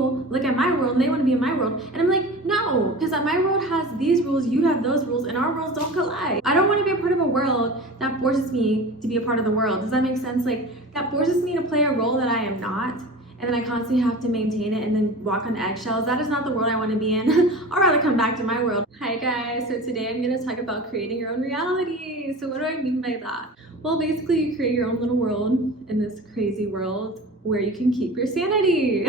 people look at my world and they want to be in my world. And I'm like, no, because my world has these rules, you have those rules, and our worlds don't collide. I don't want to be a part of a world that forces me to be a part of the world. Does that make sense? Like, that forces me to play a role that I am not, and then I constantly have to maintain it and then walk on eggshells. That is not the world I want to be in. I'd rather come back to my world. Hi guys, so today I'm going to talk about creating your own reality. So what do I mean by that? Well, basically you create your own little world in this crazy world where you can keep your sanity.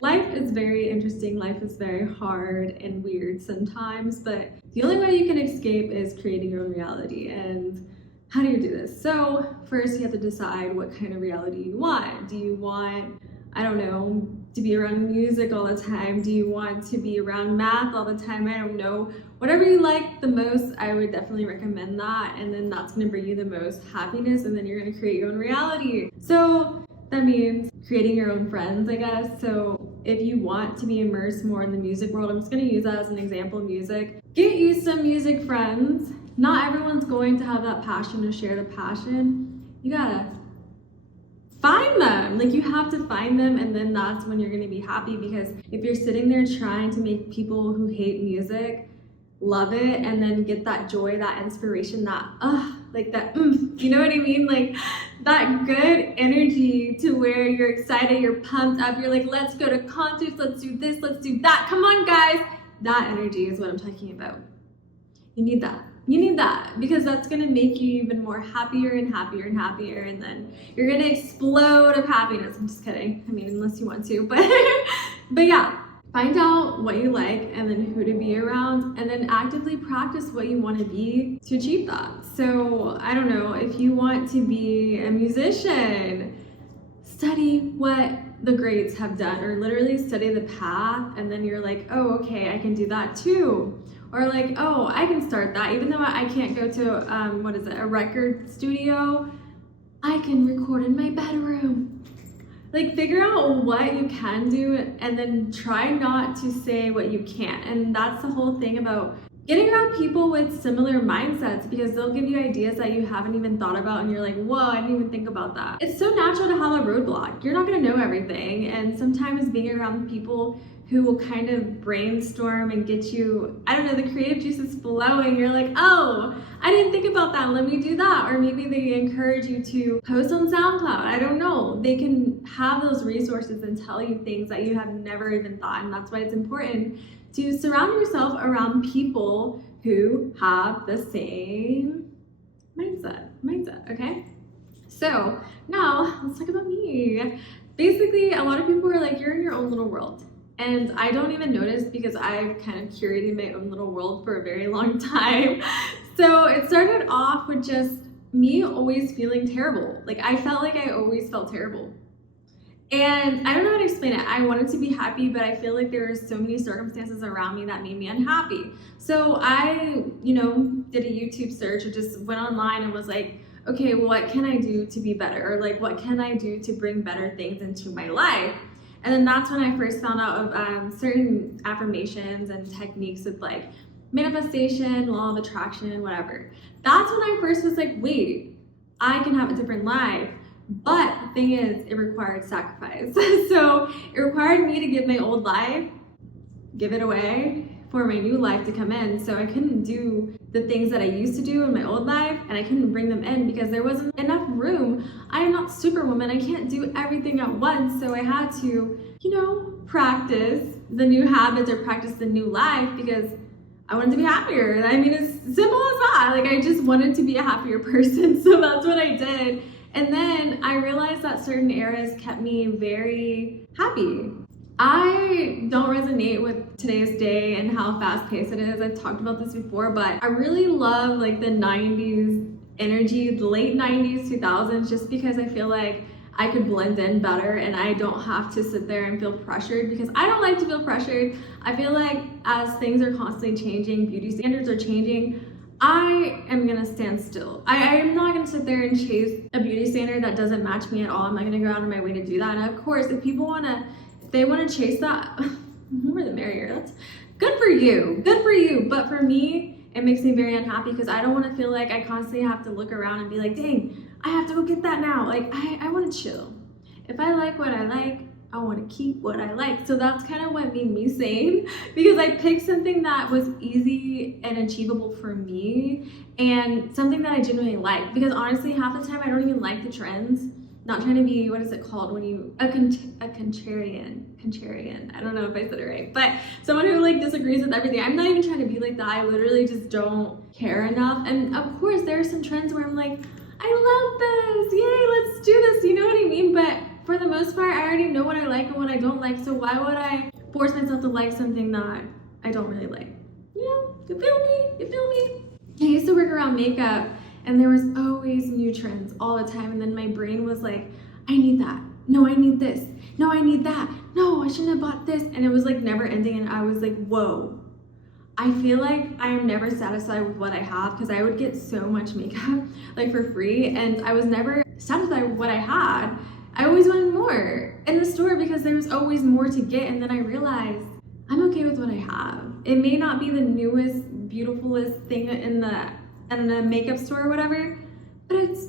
Life is very interesting. Life is very hard and weird sometimes, but the only way you can escape is creating your own reality. And how do you do this? So first you have to decide what kind of reality you want. Do you want, I don't know, to be around music all the time? Do you want to be around math all the time? I don't know. Whatever you like the most, I would definitely recommend that. And then that's gonna bring you the most happiness, and then you're gonna create your own reality. So that means creating your own friends, I guess. So if you want to be immersed more in the music world, I'm just gonna use that as an example, music. Get you some music friends. Not everyone's going to have that passion to share the passion. You gotta find them. Like, you have to find them, and then that's when you're gonna be happy. Because if you're sitting there trying to make people who hate music love it, and then get that joy, that inspiration, that like that you know what I mean? Like that good energy to where you're excited, you're pumped up, you're like, let's go to concerts, let's do this, let's do that, come on guys. That energy is what I'm talking about. You need that. You need that, because that's gonna make you even more happier and happier and happier, and then you're gonna explode of happiness. I'm just kidding. I mean, unless you want to, but yeah. Find out what you like and then who to be around, and then actively practice what you want to be to achieve that. So I don't know, if you want to be a musician, study what the greats have done, or literally study the path, and then you're like, oh, okay, I can do that too. Or like, oh, I can start that. Even though I can't go to, a record studio, I can record in my bedroom. Like, figure out what you can do, and then try not to say what you can't. And that's the whole thing about getting around people with similar mindsets, because they'll give you ideas that you haven't even thought about, and you're like, whoa, I didn't even think about that. It's so natural to have a roadblock. You're not gonna know everything, and sometimes being around people who will kind of brainstorm and get you, I don't know, the creative juices flowing. You're like, oh, I didn't think about that, let me do that. Or maybe they encourage you to post on SoundCloud. I don't know. They can have those resources and tell you things that you have never even thought. And that's why it's important to surround yourself around people who have the same mindset, okay? So now let's talk about me. Basically, a lot of people are like, you're in your own little world. And I don't even notice, because I've kind of curated my own little world for a very long time. So it started off with just me always feeling terrible. Like, I felt like I always felt terrible. And I don't know how to explain it. I wanted to be happy, but I feel like there were so many circumstances around me that made me unhappy. So I, did a YouTube search, or just went online and was like, okay, what can I do to be better? Or like, what can I do to bring better things into my life? And then that's when I first found out of certain affirmations and techniques of like manifestation, law of attraction, whatever. That's when I first was like, wait, I can have a different life. But the thing is, it required sacrifice. So it required me to give my old life, give it away for my new life to come in. So I couldn't do the things that I used to do in my old life, and I couldn't bring them in because there wasn't enough room. I am not Superwoman. I can't do everything at once. So I had to, practice the new habits, or practice the new life, because I wanted to be happier. I mean, it's simple as that. Like, I just wanted to be a happier person. So that's what I did. And then I realized that certain eras kept me very happy. I don't resonate with today's day and how fast-paced it is. I've talked about this before, but I really love like the 90s energy, the late 90s, 2000s, just because I feel like I could blend in better and I don't have to sit there and feel pressured, because I don't like to feel pressured. I feel like as things are constantly changing, beauty standards are changing, I am gonna stand still. I am not gonna sit there and chase a beauty standard that doesn't match me at all. I'm not gonna go out of my way to do that. And of course, if they wanna chase that, more the merrier. That's good for you, good for you. But for me, it makes me very unhappy, because I don't wanna feel like I constantly have to look around and be like, dang, I have to go get that now. Like, I wanna chill. If I like what I like, I want to keep what I like. So that's kind of what made me sane, because I picked something that was easy and achievable for me and something that I genuinely like. Because honestly, half the time I don't even like the trends. Not trying to be, what is it called when you, a contrarian, I don't know if I said it right, but someone who like disagrees with everything. I'm not even trying to be like that. I literally just don't care enough. And of course there are some trends where I'm like, I love this, yay, let's do this, you know what I mean? But for the most part, I already know what I like and what I don't like, so why would I force myself to like something that I don't really like? You know, you feel me? You feel me? I used to work around makeup, and there was always new trends all the time, and then my brain was like, I need that. No, I need this. No, I need that. No, I shouldn't have bought this. And it was like never ending, and I was like, whoa. I feel like I am never satisfied with what I have, because I would get so much makeup like for free, and I was never satisfied with what I had. I always wanted more in the store because there was always more to get, and then I realized I'm okay with what I have. It may not be the newest, beautifulest thing in the makeup store or whatever, but it's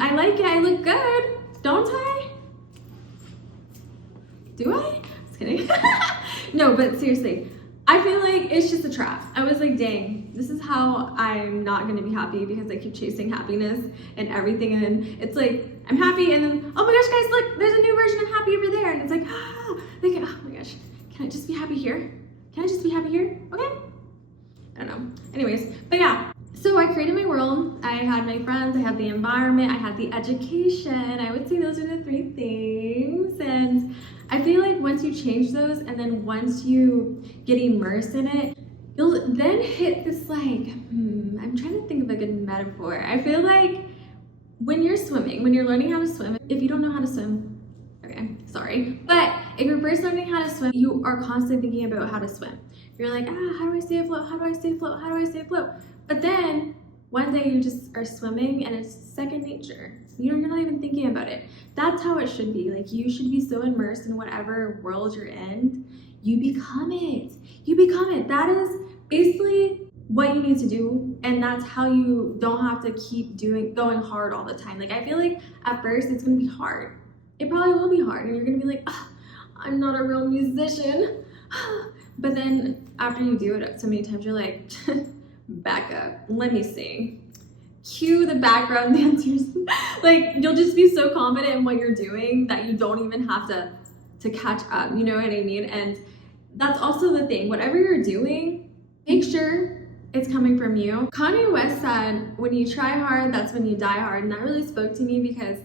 I like it. I look good, don't I? Do I? Just kidding. No, but seriously, I feel like it's just a trap. I was like, dang, this is how I'm not gonna be happy, because I keep chasing happiness and everything, and then it's like, I'm happy, and then, oh my gosh, guys, look, there's a new version of happy over there, and it's like, oh my gosh, can I just be happy here? Can I just be happy here? Okay? I don't know. Anyways, but yeah, so I created my world. I had my friends, I had the environment, I had the education. I would say those are the 3 things, and I feel like once you change those, and then once you get immersed in it, you'll then hit this like, I'm trying to think of a good metaphor. I feel like when you're swimming, when you're learning how to swim, if you don't know how to swim, okay, sorry, but if you're first learning how to swim, you are constantly thinking about how to swim. You're like, how do I stay afloat? How do I stay afloat? How do I stay afloat? But then one day you just are swimming, and it's second nature. You're not even thinking about it. That's how it should be. Like, you should be so immersed in whatever world you're in, you become it. You become it. That is basically what you need to do, and that's how you don't have to keep going hard all the time. Like, I feel like at first it's gonna be hard. It probably will be hard, and you're gonna be like, I'm not a real musician. But then after you do it so many times, you're like, back up, let me sing. Cue the background dancers. Like, you'll just be so confident in what you're doing that you don't even have to catch up, you know what I mean? And that's also the thing, whatever you're doing, make sure it's coming from you. Kanye West said, when you try hard, that's when you die hard. And that really spoke to me, because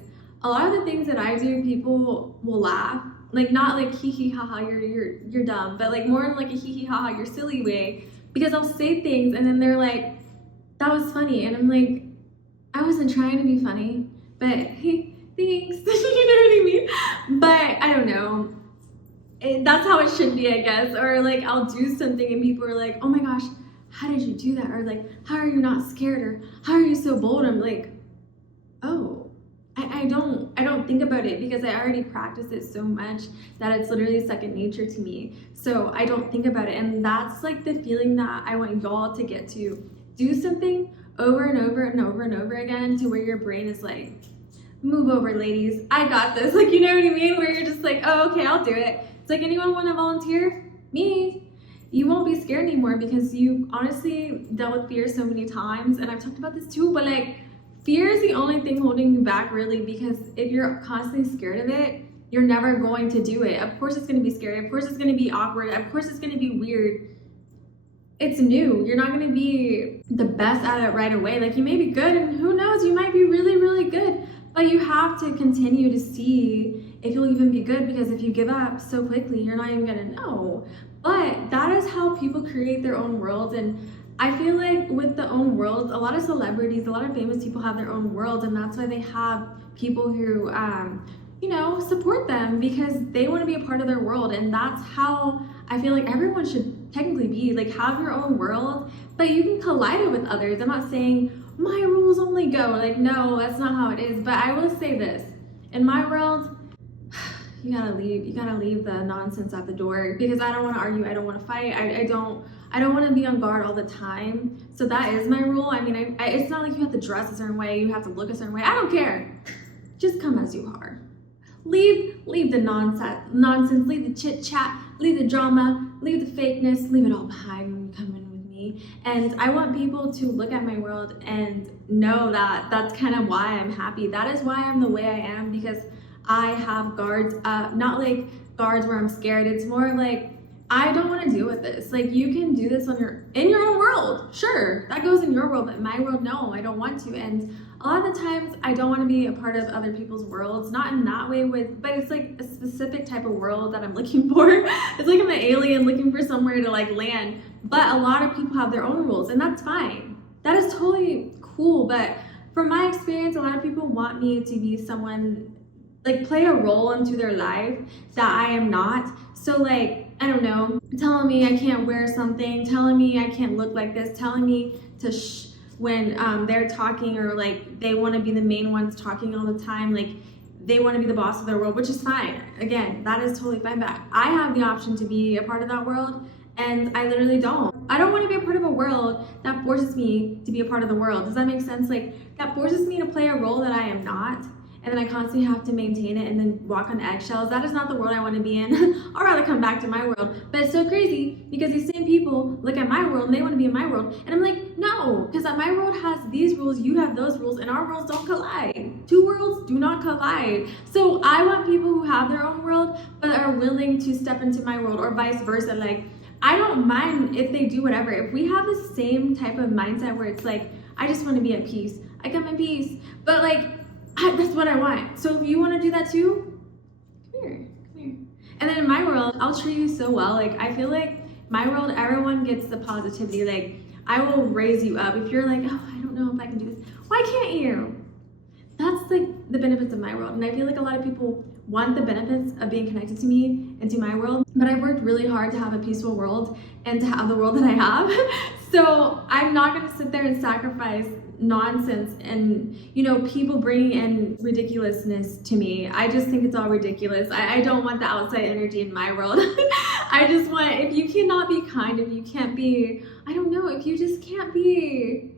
a lot of the things that I do, people will laugh. Like, not like hee hee ha ha, you're dumb, but like more in like a hee hee ha ha, you're silly way. Because I'll say things and then they're like, that was funny. And I'm like, I wasn't trying to be funny, but hey, thanks. You know what I mean? But I don't know. That's how it should be, I guess. Or like, I'll do something and people are like, oh my gosh, how did you do that? Or like, how are you not scared? Or how are you so bold? I'm like, oh, I don't think about it, because I already practice it so much that it's literally second nature to me. So I don't think about it. And that's like the feeling that I want y'all to get to. Do something over and over and over and over again, to where your brain is like, move over, ladies, I got this. Like, you know what I mean? Where you're just like, oh, okay, I'll do it. It's like, anyone want to volunteer? Me. You won't be scared anymore, because you honestly dealt with fear so many times. And I've talked about this too, but like, fear is the only thing holding you back, really, because if you're constantly scared of it, you're never going to do it. Of course it's going to be scary. Of course it's going to be awkward. Of course it's going to be weird. It's new. You're not going to be the best at it right away. Like, you may be good, and who knows, you might be really, really good. But you have to continue to see if you'll even be good, because if you give up so quickly, you're not even going to know. But that is how people create their own worlds. And I feel like with the own worlds, a lot of celebrities, a lot of famous people have their own worlds, and that's why they have people who, you know, support them, because they want to be a part of their world. And that's how I feel like everyone should technically be. Like, have your own world, but you can collide it with others. I'm not saying my rules only go. Like, no, that's not how it is. But I will say this, in my world, you gotta leave the nonsense at the door, because I don't want to argue, I don't want to fight, I don't want to be on guard all the time. So that is my rule. I mean, it's not like you have to dress a certain way, you have to look a certain way. I don't care. Just come as you are. leave the nonsense, leave the chit chat, leave the drama, leave the fakeness, leave it all behind when you come in with me. And I want people to look at my world and know that that's kind of why I'm happy. That is why I'm the way I am, because I have guards up, not like guards where I'm scared. It's more like, I don't want to deal with this. Like, you can do this in your own world. Sure, that goes in your world, but in my world, no, I don't want to. And a lot of the times I don't want to be a part of other people's worlds, not in that way but it's like a specific type of world that I'm looking for. It's like I'm an alien looking for somewhere to like land. But a lot of people have their own rules, and that's fine. That is totally cool. But from my experience, a lot of people want me to be someone, like play a role into their life that I am not. So like, I don't know, telling me I can't wear something, telling me I can't look like this, telling me to when they're talking, or like they want to be the main ones talking all the time, like they want to be the boss of their world, which is fine. Again, that is totally fine, but I have the option to be a part of that world, and I literally don't. I don't want to be a part of a world that forces me to be a part of the world. Does that make sense? Like, that forces me to play a role that I am not, and then I constantly have to maintain it and then walk on eggshells. That is not the world I want to be in. I'd rather come back to my world. But it's so crazy because these same people look at my world and they want to be in my world. And I'm like, no, because my world has these rules, you have those rules, and our worlds don't collide. Two worlds do not collide. So I want people who have their own world but are willing to step into my world, or vice versa. Like, I don't mind if they do whatever. If we have the same type of mindset where it's like, I just want to be at peace, I come in peace. But like, that's what I want. So if you want to do that too, come here. And then in my world, I'll treat you so well. Like, I feel like my world, everyone gets the positivity. Like, I will raise you up. If you're like, oh, I don't know if I can do this, why can't you? That's like the benefits of my world. And I feel like a lot of people want the benefits of being connected to me and to my world, but I've worked really hard to have a peaceful world and to have the world that I have. So I'm not going to sit there and sacrifice nonsense and, you know, people bringing in ridiculousness to me. I just think it's all ridiculous. I don't want the outside energy in my world. I just want, if you cannot be kind, if you can't be, I don't know, if you just can't be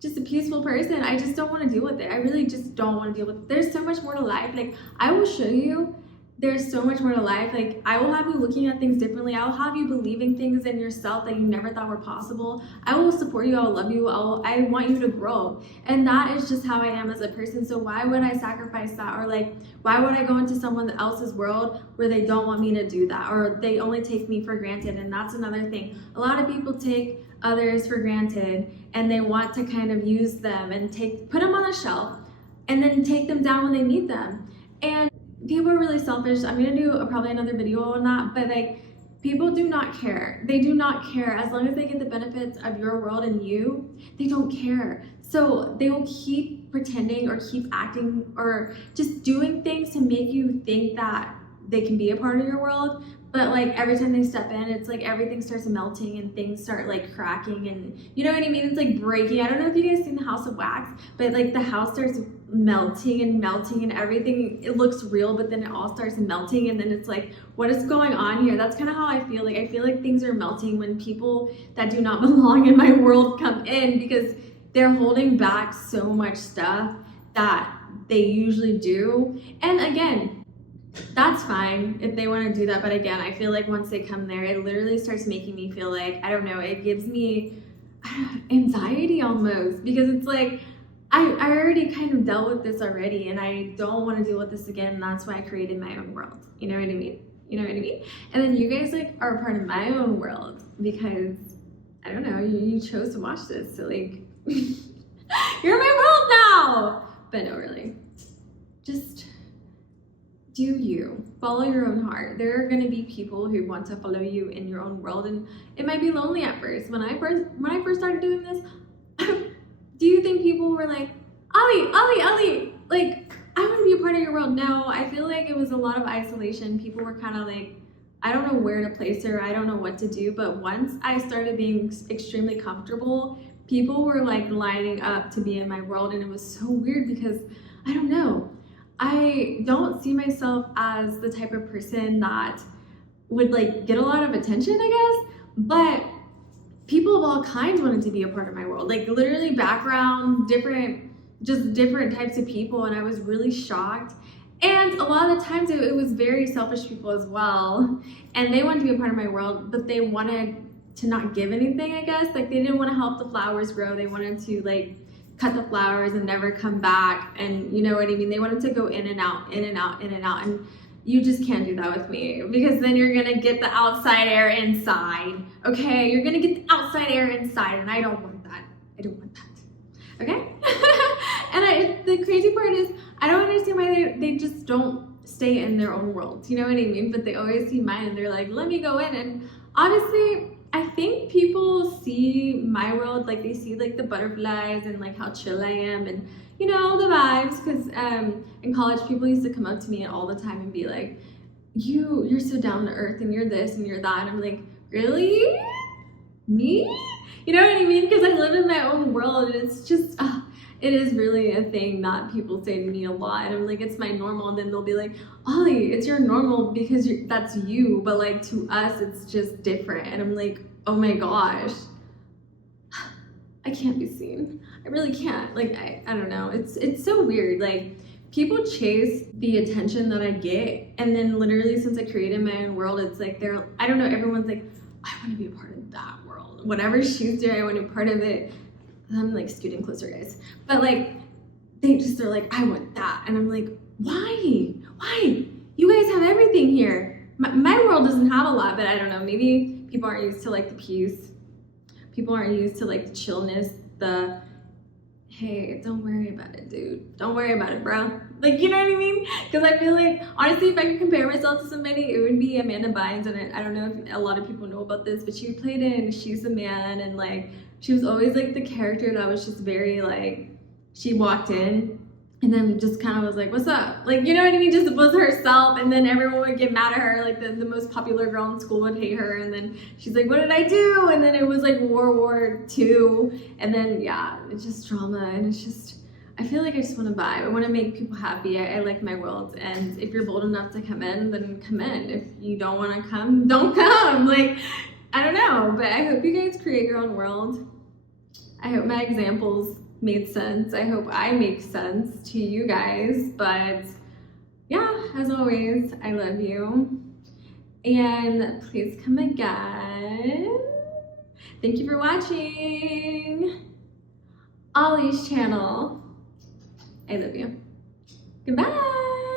just a peaceful person, I just don't want to deal with it. I really just don't want to deal with it. There's so much more to life. Like, I will show you there's so much more to life. Like, I will have you looking at things differently. I will have you believing things in yourself that you never thought were possible. I will support you. I will love you. I want you to grow. And that is just how I am as a person. So why would I sacrifice that? Or like, why would I go into someone else's world where they don't want me to do that? Or they only take me for granted. And that's another thing. A lot of people take others for granted, and they want to kind of use them and put them on a shelf and then take them down when they need them. And people are really selfish. I'm gonna do probably another video on that, but like, people do not care. They do not care. As long as they get the benefits of your world and you, they don't care. So they will keep pretending or keep acting or just doing things to make you think that they can be a part of your world. But like, every time they step in, it's like everything starts melting and things start like cracking, and you know what I mean? It's like breaking. I don't know if you guys seen the House of Wax, but like the house starts melting and everything, it looks real, but then it all starts melting, and then it's like, what is going on here? That's kind of how I feel. Like, I feel like things are melting when people that do not belong in my world come in, because they're holding back so much stuff that they usually do. And again, that's fine if they want to do that, but again, I feel like once they come there, it literally starts making me feel like, I don't know, it gives me anxiety almost, because it's like, I already kind of dealt with this already, and I don't want to deal with this again. And that's why I created my own world. You know what I mean? You know what I mean? And then you guys like are a part of my own world, because I don't know, you chose to watch this, so like, you're my world now. But no, really, just do you. Follow your own heart. There are going to be people who want to follow you in your own world, and it might be lonely at first. When I first started doing this, do you think people were like, Ali, like, I want to be a part of your world? No, I feel like it was a lot of isolation. People were kind of like, I don't know where to place her. I don't know what to do. But once I started being extremely comfortable, people were like lining up to be in my world, and it was so weird because, I don't know, I don't see myself as the type of person that would like get a lot of attention, I guess, but people of all kinds wanted to be a part of my world, like literally backgrounds, different types of people, and I was really shocked. And a lot of the times it was very selfish people as well. And they wanted to be a part of my world, but they wanted to not give anything, I guess. Like, they didn't want to help the flowers grow. They wanted to, like, cut the flowers and never come back. And you know what I mean? They wanted to go in and out, in and out, in and out. And you just can't do that with me, because then you're going to get the outside air inside. Okay? You're going to get the outside air inside, and I don't want that. I don't want that. Okay? And the crazy part is, I don't understand why they just don't stay in their own world. You know what I mean? But they always see mine and they're like, let me go in. And honestly, I think people see my world, like they see like the butterflies and like how chill I am and, you know, the vibes. Because in college, people used to come up to me all the time and be like, you're so down to earth and you're this and you're that. And I'm like, really? Me? You know what I mean? Because I live in my own world, and it's just, it is really a thing that people say to me a lot. And I'm like, it's my normal. And then they'll be like, Ollie, it's your normal because that's you. But like, to us, it's just different. And I'm like, oh my gosh, I can't be seen. I really can't. Like, I don't know. It's so weird. Like, people chase the attention that I get. And then literally since I created my own world, it's like I don't know, everyone's like, I want to be a part of that world. Whatever she's doing, I want to be part of it. I'm like scooting closer, guys. But like, they're like, I want that. And I'm like, why? Why? You guys have everything here. My world doesn't have a lot, but I don't know. Maybe people aren't used to like the peace. People aren't used to like the chillness, hey, don't worry about it, dude. Don't worry about it, bro. Like, you know what I mean? Because I feel like, honestly, if I could compare myself to somebody, it would be Amanda Bynes. And I don't know if a lot of people know about this, but she played in She's the Man. And like, she was always like the character that was just very like, she walked in and then just kind of was like, what's up? Like, you know what I mean? Just was herself. And then everyone would get mad at her. Like the most popular girl in school would hate her. And then she's like, what did I do? And then it was like World War II. And then, yeah, it's just drama. And it's just, I feel like I just want to vibe. I want to make people happy. I like my world. And if you're bold enough to come in, then come in. If you don't want to come, don't come. Like, I don't know. But I hope you guys create your own world. I hope my examples made sense. I hope I make sense to you guys. But yeah, as always, I love you. And please come again. Thank you for watching Ollie's channel. I love you. Goodbye.